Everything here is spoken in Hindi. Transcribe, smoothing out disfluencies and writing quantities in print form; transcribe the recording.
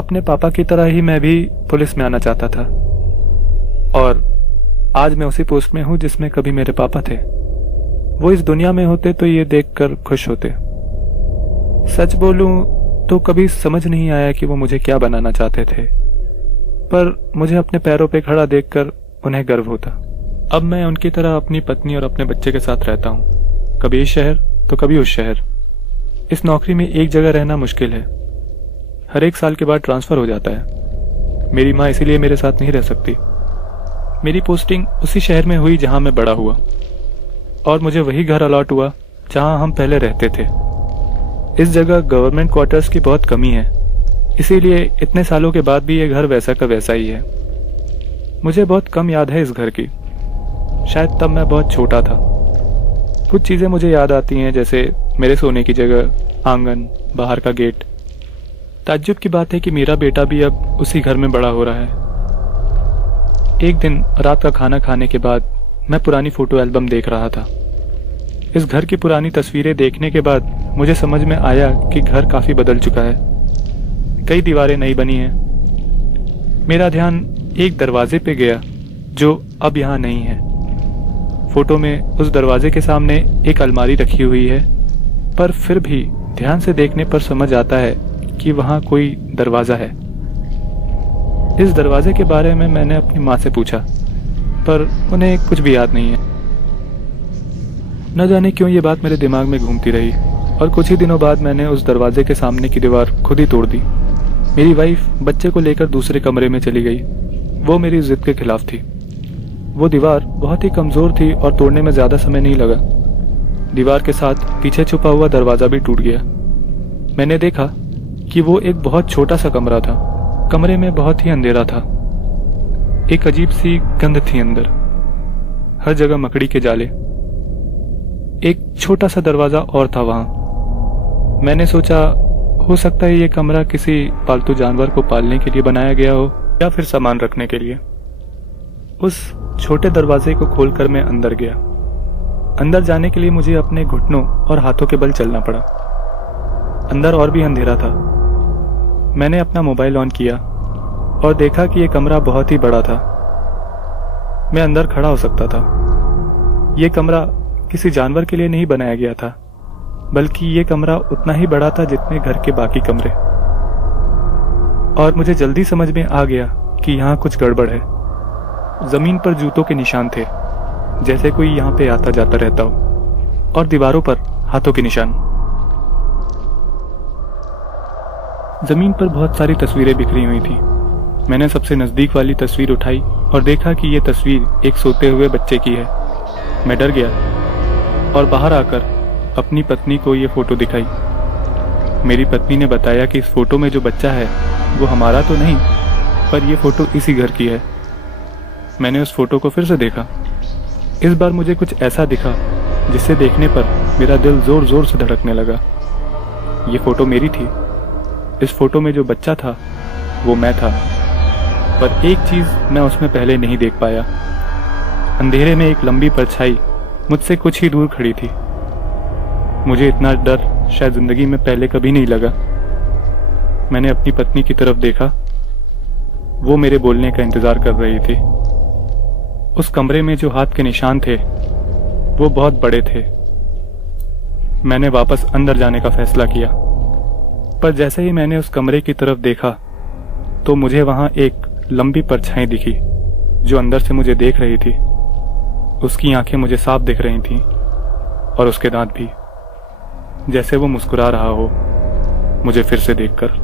अपने पापा की तरह ही मैं भी पुलिस में आना चाहता था और आज मैं उसी पोस्ट में हूं जिसमें कभी मेरे पापा थे। वो इस दुनिया में होते तो ये देखकर खुश होते। सच बोलूं तो कभी समझ नहीं आया कि वो मुझे क्या बनाना चाहते थे, पर मुझे अपने पैरों पे खड़ा देखकर उन्हें गर्व होता। अब मैं उनकी तरह अपनी पत्नी और अपने बच्चे के साथ रहता हूँ, कभी इस शहर तो कभी उस शहर। इस नौकरी में एक जगह रहना मुश्किल है, हर एक साल के बाद ट्रांसफर हो जाता है। मेरी माँ इसीलिए मेरे साथ नहीं रह सकती। मेरी पोस्टिंग उसी शहर में हुई जहाँ मैं बड़ा हुआ और मुझे वही घर अलॉट हुआ जहाँ हम पहले रहते थे। इस जगह गवर्नमेंट क्वार्टर्स की बहुत कमी है, इसीलिए इतने सालों के बाद भी ये घर वैसा का वैसा ही है। मुझे बहुत कम याद है इस घर की, शायद तब मैं बहुत छोटा था। कुछ चीज़ें मुझे याद आती हैं, जैसे मेरे सोने की जगह, आंगन, बाहर का गेट। ताज्जुब की बात है कि मेरा बेटा भी अब उसी घर में बड़ा हो रहा है। एक दिन रात का खाना खाने के बाद मैं पुरानी फोटो एल्बम देख रहा था। इस घर की पुरानी तस्वीरें देखने के बाद मुझे समझ में आया कि घर काफ़ी बदल चुका है। कई दीवारें नई बनी हैं। मेरा ध्यान एक दरवाजे पे गया जो अब यहाँ नहीं है। फोटो में उस दरवाजे के सामने एक अलमारी रखी हुई है, पर फिर भी ध्यान से देखने पर समझ आता है कि वहाँ कोई दरवाज़ा है। इस दरवाजे के बारे में मैंने अपनी माँ से पूछा, पर उन्हें कुछ भी याद नहीं है। न जाने क्यों ये बात मेरे दिमाग में घूमती रही और कुछ ही दिनों बाद मैंने उस दरवाजे के सामने की दीवार खुद ही तोड़ दी। मेरी वाइफ बच्चे को लेकर दूसरे कमरे में चली गई। वो मेरी जिद के खिलाफ थी। वो दीवार बहुत ही कमज़ोर थी और तोड़ने में ज़्यादा समय नहीं लगा। दीवार के साथ पीछे छुपा हुआ दरवाज़ा भी टूट गया। मैंने देखा कि वो एक बहुत छोटा सा कमरा था। कमरे में बहुत ही अंधेरा था। एक अजीब सी गंध थी अंदर, हर जगह मकड़ी के जाले। एक छोटा सा दरवाज़ा और था वहाँ। मैंने सोचा हो सकता है ये कमरा किसी पालतू जानवर को पालने के लिए बनाया गया हो या फिर सामान रखने के लिए। उस छोटे दरवाजे को खोलकर मैं अंदर गया। अंदर जाने के लिए मुझे अपने घुटनों और हाथों के बल चलना पड़ा। अंदर और भी अंधेरा था। मैंने अपना मोबाइल ऑन किया और देखा कि यह कमरा बहुत ही बड़ा था। मैं अंदर खड़ा हो सकता था। यह कमरा किसी जानवर के लिए नहीं बनाया गया था, बल्कि यह कमरा उतना ही बड़ा था जितने घर के बाकी कमरे। और मुझे जल्दी समझ में आ गया कि यहाँ कुछ गड़बड़ है। जमीन पर जूतों के निशान थे, जैसे कोई यहाँ पे आता जाता रहता हो, और दीवारों पर हाथों के निशान। जमीन पर बहुत सारी तस्वीरें बिखरी हुई थी। मैंने सबसे नजदीक वाली तस्वीर उठाई और देखा कि यह तस्वीर एक सोते हुए बच्चे की है। मैं डर गया और बाहर आकर अपनी पत्नी को ये फोटो दिखाई। मेरी पत्नी ने बताया कि इस फोटो में जो बच्चा है वो हमारा तो नहीं, पर यह फोटो इसी घर की है। मैंने उस फोटो को फिर से देखा। इस बार मुझे कुछ ऐसा दिखा जिसे देखने पर मेरा दिल जोर जोर से धड़कने लगा। ये फोटो मेरी थी। इस फोटो में जो बच्चा था वो मैं था, पर एक चीज मैं उसमें पहले नहीं देख पाया। अंधेरे में एक लंबी परछाई मुझसे कुछ ही दूर खड़ी थी। मुझे इतना डर शायद जिंदगी में पहले कभी नहीं लगा। मैंने अपनी पत्नी की तरफ देखा। वो मेरे बोलने का इंतजार कर रही थी। उस कमरे में जो हाथ के निशान थे वो बहुत बड़े थे। मैंने वापस अंदर जाने का फैसला किया, पर जैसे ही मैंने उस कमरे की तरफ देखा तो मुझे वहां एक लंबी परछाई दिखी जो अंदर से मुझे देख रही थी। उसकी आंखें मुझे साफ दिख रही थीं और उसके दांत भी, जैसे वो मुस्कुरा रहा हो मुझे फिर से देखकर।